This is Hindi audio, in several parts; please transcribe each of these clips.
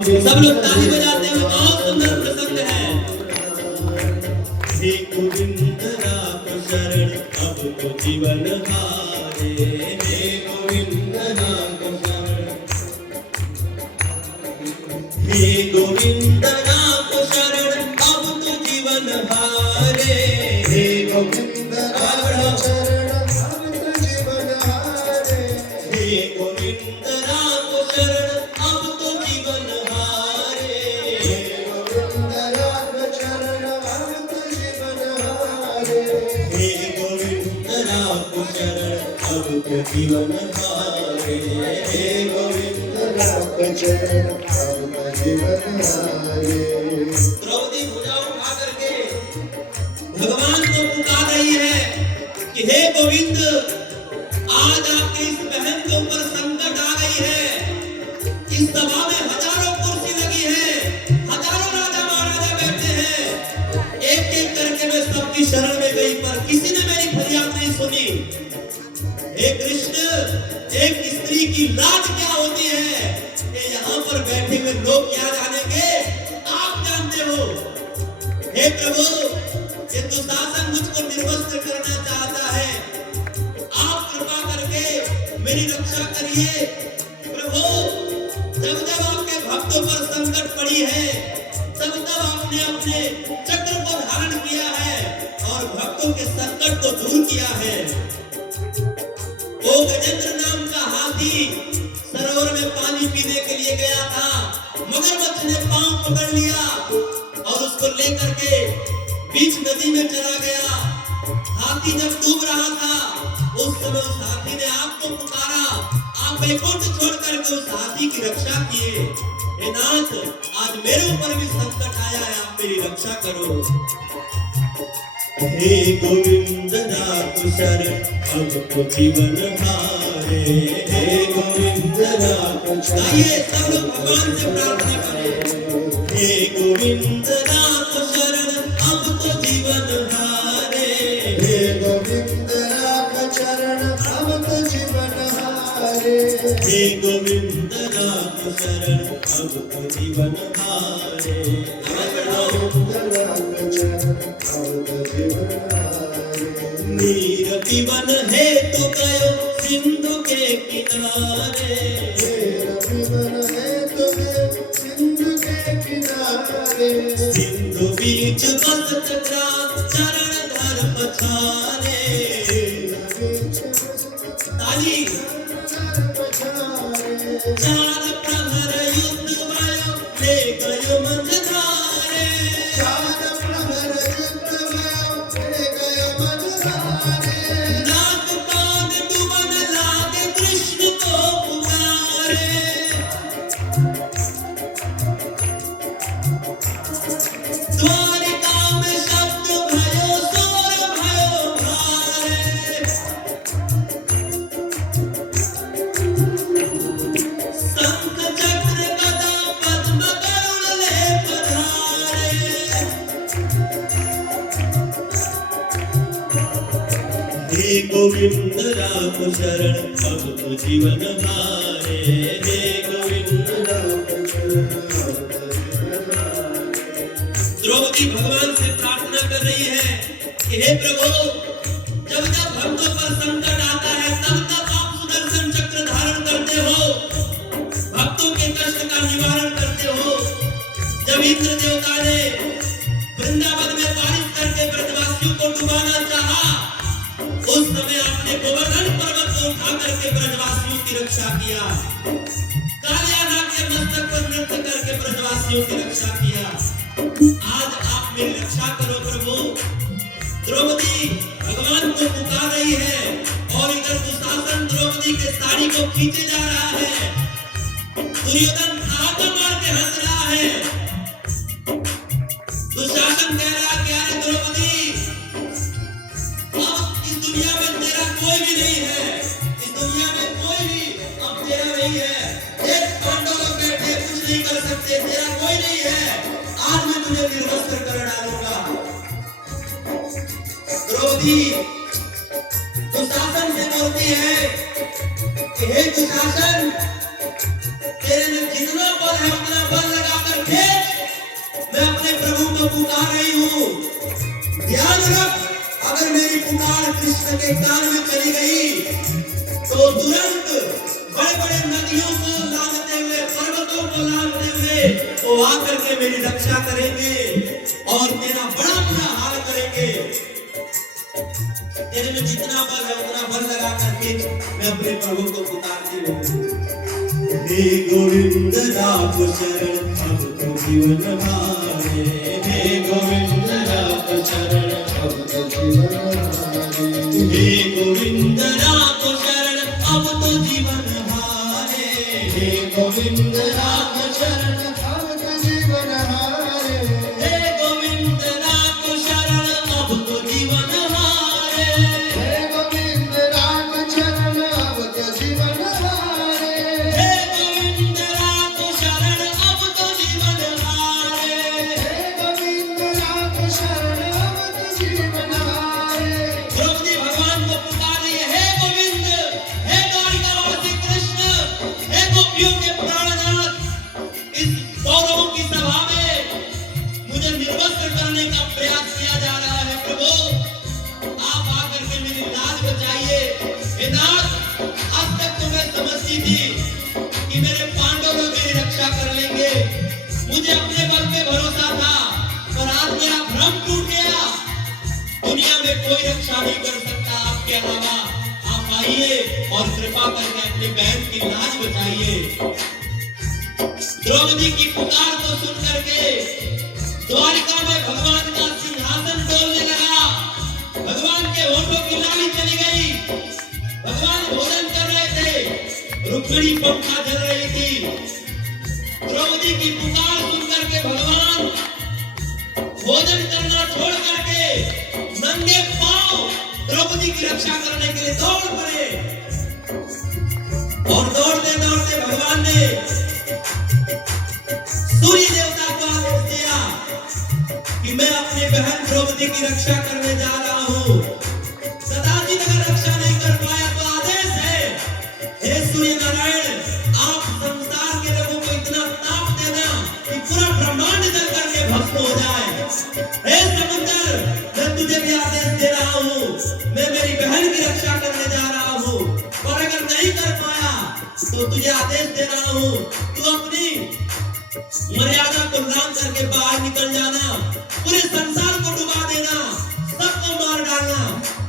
सब लोग ताली बजाते हुए बहुत सुंदर प्रसंग है। हे गोविंद राम शरण अब तो जीवन हारे, हे गोविंद राम शरण, हे गोविंद राम शरण अब तो जीवन हारे, हे गोविंद राम शरण अब तो जीवन हारे, हे गोविंद राम शरण अब तो जीवन हारे, हे गोविंद राम शरण अब तो जीवन हारे, हे गोविंद राम शरण अब तो जीवन हारे, हे गोविंद राम शरण अब तो जीवन हारे। द्रौपदी भुजाओं उठा करके भगवान को पुकार रही है कि हे गोविंद, आज आपके इस बहन के ऊपर संकट आ गई है। इस सभा में हजारों कुर्सी लगी है, हजारों राजा महाराजा बैठे हैं, एक एक करके मैं सबकी शरण में गई पर किसी ने मेरी फरियाद नहीं सुनी। हे कृष्ण, एक स्त्री की लाज क्या होती है, ये यहाँ पर बैठे हुए लोग क्या जानेंगे, आप जानते हो। हे प्रभु, ये दुशासन मुझको निर्वस्त्र करना चाहता है, आप कृपा करके मेरी रक्षा करिए। प्रभु, जब जब आपके भक्तों पर संकट पड़ी है, तब तब आपने अपने चक्र को धारण किया है और भक्तों के संकट को दूर किया है। वो गजेंद्र नाम का हाथी सरोवर में पानी पीने के लिए गया था, मगरमच्छ ने पांव पकड़ लिया और उसको लेकर के बीच नदी में चला गया। हाथी जब डूब रहा था, उस समय उस हाथी ने आपको पुकारा, आप बैकुंठ छोड़ करके उस हाथी की रक्षा किए। हे नाथ, आज मेरे ऊपर भी संकट आया है, आप मेरी रक्षा करो। हे गोविंद राम शरण अब तो जीवन हारे, हे गोविंद राम शरण। आइए सब लोग भगवान से प्रार्थना करें। हे गोविंद राम शरण अब तो जीवन हारे, हे गोविंद राम शरण अब तो जीवन हारे, हे गोविंद राम शरण अब तो जीवन हारे। नीर पीवन है तो गयो सिंधु के किनारे, नीर पीवन है तो गयो सिंधु के किनारे, सिंधु बीच बसत चरण धर पछारे, ताली चार प्रहर युद्ध भयो ले गयो मंझधारे, चार प्रहर युद्ध भयो ले गयो मंझधारे, नाग पाद दुमन लागे कृष्ण को पुकारे, द्वारिका में शब्द भयो शोर भयो भारे, शंख चक्र गदा पद्म करुण ले पधारे। हे गोविंद राम शरण अब तो जीवन हारे, हे गोविंद राम शरण अब तो जीवन हारे। द्रौपदी भगवान से प्रार्थना कर रही है कि हे प्रभु, जब जब भक्तों पर संकट आता है, तब तब आप सुदर्शन चक्र धारण करते हो, भक्तों के कष्ट का निवारण करते हो। जब इंद्र देवता ने वृंदावन में बारिश करके ब्रजवासियों को डुबाना चाहा, उस समय आपने गोवर्धन पर्वत को उठा करके ब्रजवासियों की रक्षा किया। कालियानाग के मस्तक पर नृत्य करके ब्रजवासियों की रक्षा किया। आज आप मेरी रक्षा करो प्रभु। द्रौपदी भगवान को पुकार रही है और इधर दुशासन द्रौपदी के साड़ी को खींचे जा रहा है। दुर्योधन आंखें मार के हंस रहा है। दुशासन कह रहा है, अरे द्रौपदी, अब इस दुनिया में तेरा कोई भी नहीं है, इस दुनिया में कोई भी अब तेरा नहीं है। एक पांडव लोग बैठे कुछ नहीं कर सकते, तेरा कोई नहीं है, आज मैं तुझे निर्वस्त्र कर डालूंगा। द्रौपदी दुशासन से बोलती है कि हे दुशासन, तेरे में जितना बल है उतना बल पुकार कृष्ण के कान में चली गई तो तुरंत बड़े बड़े नदियों को लांघते हुए, पर्वतों को लांघते हुए वो आकर के मेरी रक्षा करेंगे और तेरा बड़ा बुरा हाल करेंगे। तेरे में जितना बल है उतना बल लगा करके मैं अपने प्रभु को पुकारती हूँ। हे गोविंद राम शरण अब तो जीवन हारे, हे गोविंद राम शरण अब तो जीवन हारे, हे गोविंद राम शरण अब तो जीवन हारे, हे गोविंद राम शरण अब तो जीवन हारे, हे गोविंद राम शरण अब तो जीवन हारे, हे गोविंद राम शरण अब तो जीवन हारे, हे गोविंद राम शरण अब तो जीवन हारे, हे गोविंद राम शरण अब तो जीवन हारे। द्रौपदी भगवान को पुकार रही है, हे गोविंद, हे द्वारिकावासी कृष्ण, हे गोपियों के प्राणनाथ, इस कौरवों की सभा में मुझे निर्वस्त्र करने का प्रयास किया जा रहा है। प्रभु आप आकर के मेरी लाज बचाइए। हे नाथ, आज तक तो मैं समझती थी कि मेरे पांडव लोग मेरी रक्षा कर लेंगे, मुझे अपने बल पे भरोसा था, पर आज मेरा भ्रम टूट गया। दुनिया में कोई रक्षा नहीं कर सकता आपके अलावा। आप आइए और कृपा करके अपनी बहन की लाज बचाइए। द्रौपदी की पुकार को सुन करके द्वारिका में भगवान का सिंहासन डोलने लगा। भगवान के होठों की लाली चली गई। भगवान भोजन कर रहे थे, रुक्मिणी पंखा जल रही थी। द्रौपदी की पुकार सुन करके भगवान भोजन करना छोड़ करके नंगे पांव द्रौपदी की रक्षा करने के लिए दौड़ पड़े। और दौड़ते दौड़ते भगवान ने सूर्य देवता को आदेश दिया कि मैं अपनी बहन द्रौपदी की रक्षा करने जा रहा हूँ। कदाचित अगर रक्षा नहीं कर पाया तो आदेश है, हे सूर्य नारायण, आप संसार के लोगों को इतना ताप देना कि पूरा ब्रह्मांड जल करके भस्म हो जाए। हे समुद्र, मैं तुझे भी आदेश दे रहा हूँ, मैं मेरी बहन की रक्षा करने जा रहा हूँ, और अगर नहीं कर पाया तो तुझे आदेश दे रहा हूँ, तू अपनी मर्यादा को लांघ करके बाहर निकल जाना, पूरे संसार को डुबा देना, सबको मार डालना,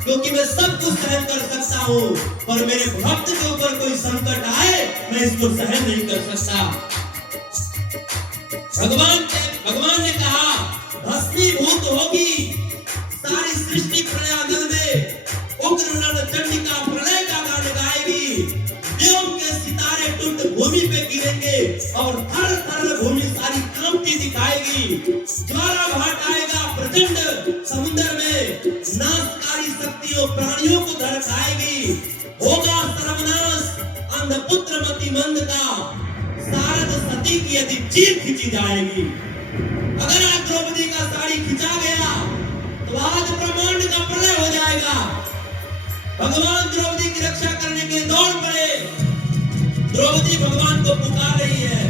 क्योंकि मैं सब कुछ सहन कर सकता हूँ, पर मेरे भक्त के ऊपर कोई संकट आए मैं इसको सहन नहीं कर सकता। भगवान ने कहा, भस्मीभूत होगी सारी सृष्टि प्रलयानल में, उग्र नर चंडिका प्रलय का गान गाएगी, देव के सितारे टूट भूमि पे गिरेंगे और थर थर भूमि सारी कांपती दिखाएगी। ज्वाला भाट आएगा प्रचंड समुद्र में, नाशकारी शक्तियों प्राणियों को धर खाएगी। होगा सर्वनाश अंधपुत्र मतिमंद का, सारद सती की यदि चीर खींची जाएगी। अगर आज द्रौपदी का साड़ी खिंचा गया तो आज ब्रह्मांड का प्रलय हो जाएगा। भगवान द्रौपदी की रक्षा करने के लिए दौड़ पड़े। द्रौपदी भगवान को पुकार रही है,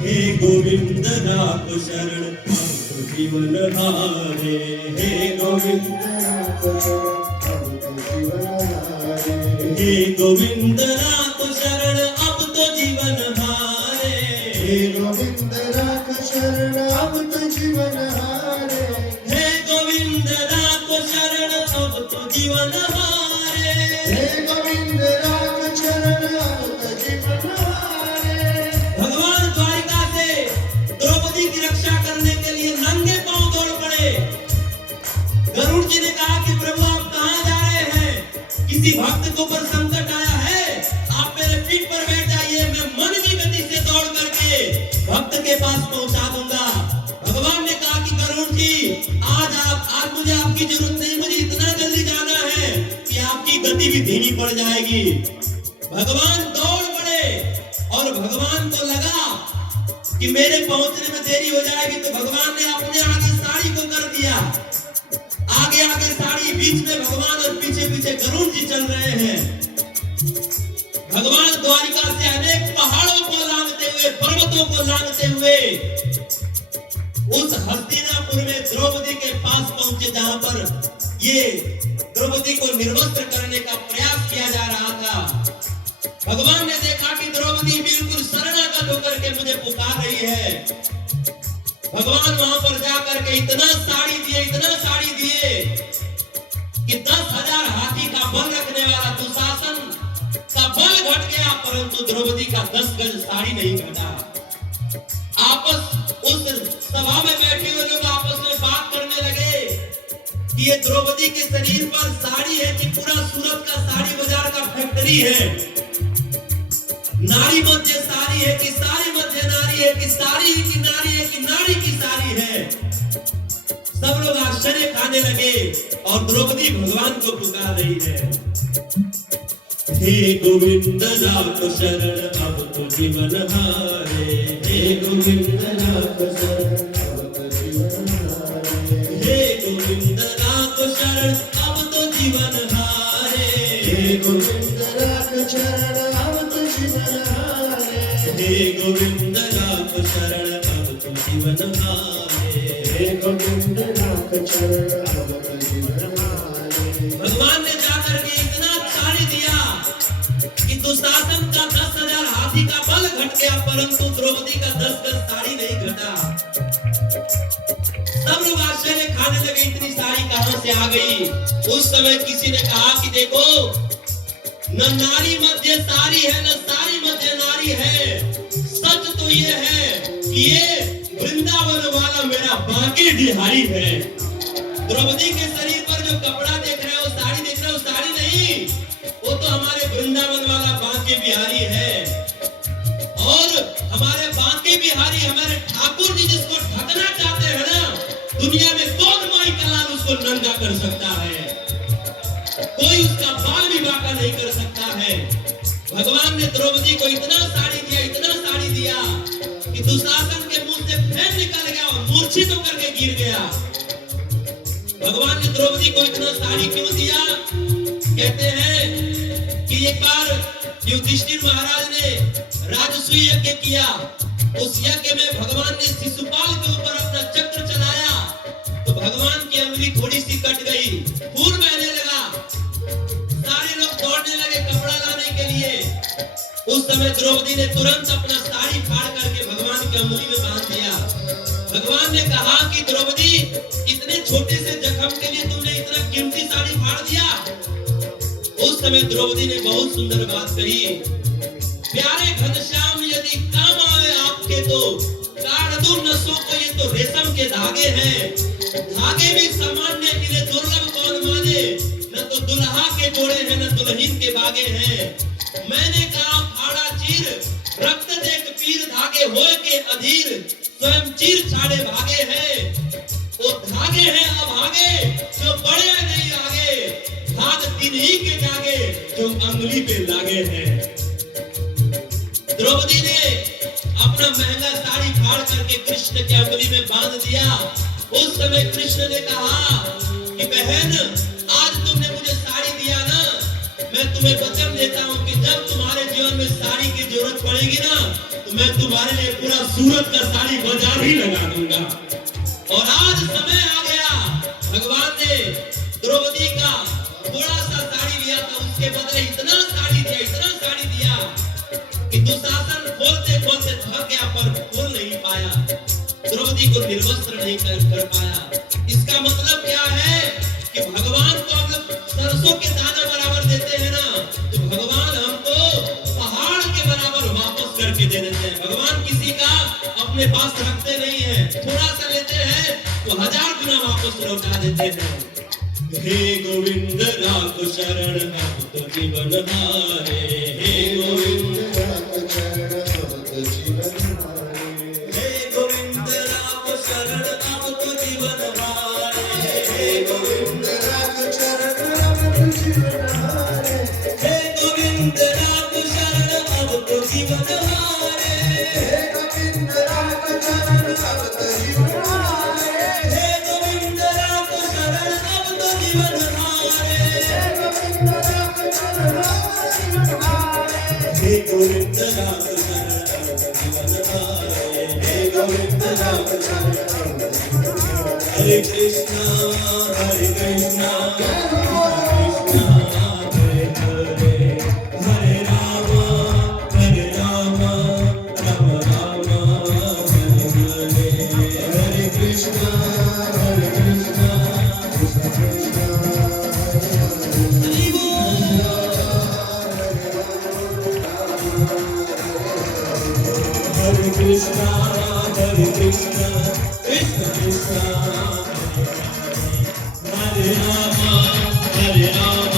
हे गोविंद राम शरण अब तो जीवन हारे, हे गोविंद राम शरण अब तो जीवन हारे, हे गोविंद राम शरण अब तो जीवन हारे, हे गोविंद राम शरण अब तो जीवन हारे, हे गोविंद राम शरण अब तो जीवन हारे, हे गोविंद राम शरण अब तो जीवन हारे। भगवान द्वारिका से द्रौपदी की रक्षा करने के लिए नंगे पांव दौड़ पड़े। गरुड़ जी ने कहा कि प्रभु आप कहां जा रहे हैं? किसी भक्त को ऊपर संकट आया है, आप मेरे पीठ पर बैठ जाइए, मैं मन की गति से दौड़ करके भक्त के पास पहुंचा दूंगा। भगवान ने कहा कि गरुड़ जी आज मुझे आपकी जरूरत नहीं, मुझे इतना जल्दी जाना है कि आपकी गति भी धीमी पड़ जाएगी। भगवान दौड़ पड़े और भगवान को लगा कि मेरे पहुंचने में देरी हो जाएगी, तो भगवान ने अपने आगे साड़ी को कर दिया। आगे आगे साड़ी, बीच में भगवान और पीछे पीछे गरुड़ जी चल रहे हैं। भगवान द्वारिका से अनेक पहाड़ों को लांघते हुए, पर्वतों को लांघते हुए उस हस्तिनापुर में द्रौपदी के पास पहुंचे, जहां पर ये द्रौपदी को निर्वस्त्र करने का प्रयास किया जा रहा था। भगवान ने देखा कि द्रौपदी बिल्कुल शरणागत होकर के मुझे पुकार रही है। भगवान वहां पर जाकर के इतना साड़ी दिए कि 10,000 हाथी का बल रखने वाला दुशासन का बल घट गया, परंतु द्रौपदी का 10 गज साड़ी नहीं घटा। उस सभा में बैठे हुए लोग आपस में बात करने लगे कि ये द्रौपदी के शरीर पर साड़ी है कि पूरा सूरत का साड़ी बाजार का फैक्ट्री है। नारी मध्य साड़ी है कि साड़ी मध्य नारी है कि साड़ी ही की नारी है कि नारी की साड़ी है। सब लोग आश्चर्य खाने लगे और द्रौपदी भगवान को पुकार रही है, हे गोविंद राख शरण अब तो जीवन हारे, हे गोविंद राख शरण अब तो जीवन हारे, हे गोविंद राख शरण अब तो जीवन हारे, हे गोविंद राख शरण अब तो जीवन हारे, हे गोविंद राख शरण अब तो जीवन हारे, हे गोविंद राख शरण अब तो जीवन हारे। भगवान ने जाकर के इतना साड़ी दिया कि दुशासन का 10,000 हाथी का बल घट गया, परंतु द्रौपदी का 10 गज साड़ी नहीं घटा। सब लोग आश्चर्य खाने लगे, इतनी साड़ी कहां से आ गई। उस समय किसी ने कहा कि देखो, न नारी मध्य साड़ी है न साड़ी मध्य नारी है। सच तो ये है कि ये वृंदावन वाला मेरा बांके बिहारी है। द्रौपदी के शरीर पर जो कपड़ा देख रहे हो, साड़ी देख रहे हो, साड़ी नहीं, वो तो हमारे वृंदावन वाला बांके बिहारी है। और हमारे बांके बिहारी, हमारे ठाकुर जी जिसको ढकना चाहते हैं ना, दुनिया में कौन माई का लाल उसको नंगा कर सकता है? कोई उसका बाल भी बांका नहीं कर सकता है। भगवान ने द्रौपदी को इतना साड़ी दिया कि दुशासन के मुंह से फेंक निकल गया और मूर्छित होकर के गिर गया। भगवान ने द्रौपदी को इतना साड़ी क्यों दिया? कहते हैं कि एक बार युधिष्ठिर महाराज ने राजसूय यज्ञ किया। उस यज्ञ में भगवान ने शिशुपाल के ऊपर अपना चक्र चलाया तो भगवान की अंगुली थोड़ी सी कट गई, खून बहने लगा। सारे लोग दौड़ने लगे कपड़ा लाने के लिए। उस समय द्रौपदी ने तुरंत अपना साड़ी फाड़ करके भगवान की अंगुली में बांध दिया। भगवान ने कहा कि द्रौपदी, इतने छोटे से जख्म के लिए तुमने इतना कीमती साड़ी फाड़ दिया। उस समय द्रौपदी ने बहुत सुंदर बात कही, प्यारे घनश्याम यदि काम आवे आपके तो काट दूं नसों को, ये तो रेशम के धागे हैं। धागे भी सामान्य, इन्हें दुर्लभ कौन माने। न तो दुल्हा के जोड़े हैं न दुल्हन के बागे हैं। मैंने कहा फाड़ा चीर, रक्त देख पीर, धागे होए के अधीर, स्वयं चीर छाड़े भागे हैं। वो धागे हैं अभागे जो बड़े नहीं आगे, धाग तीन ही के जागे जो अंगुली पे लागे हैं। द्रौपदी ने अपना महंगा साड़ी फाड़ करके कृष्ण की अंगुली में बांध दिया। उस समय कृष्ण ने कहा कि बहन, आज तुमने मुझे साड़ी दिया ना, मैं तुम्हें वचन देता हूँ कि जब तुम्हारे जीवन में साड़ी की जरूरत पड़ेगी ना, तो मैं तुम्हारे लिए पूरा सूरत का साड़ी बाजार ही लगा दूंगा। और आज समय आ गया। भगवान ने द्रौपदी का थोड़ा सा साड़ी लिया था, उसके बदले इतना साड़ी दिया कि दुशासन खोलते थक गया पर खोल नहीं पाया, द्रौपदी को निर्वस्त्र नहीं कर पाया। इसका मतलब क्या है कि भगवान को हम लोग सरसों के दाना बराबर देते हैं ना, तो भगवान हमको पहाड़ के बराबर वापस करके दे देते हैं। भगवान किसी का अपने पास रखते नहीं है, थोड़ा सा लेते हैं तो 1000 गुना वापस लौटा देते हैं। हे गोविंद राख शरण अब तो जीवन हारे, हे गोविंद राख शरण अब तो जीवन हारे, हे गोविंद राख शरण अब तो जीवन हारे, हे गोविंद राख शरण अब तो जीवन हारे, हे गोविंद राख शरण अब तो जीवन हारे, हे गोविंद राख शरण अब तो जीवन हारे, हे गोविंद राख शरण अब तो जीवन हारे, हे गोविंद राख शरण अब तो जीवन हारे, हे गोविंद राख शरण अब तो जीवन हारे। हरे Krishna Hare Krishna, Krishna Hare Hare, Hare Rama, Rama Rama, Hare Hare. Hare Krishna, Krishna Krishna. Hare Krishna, Krishna Krishna, Hare Rama, Rama.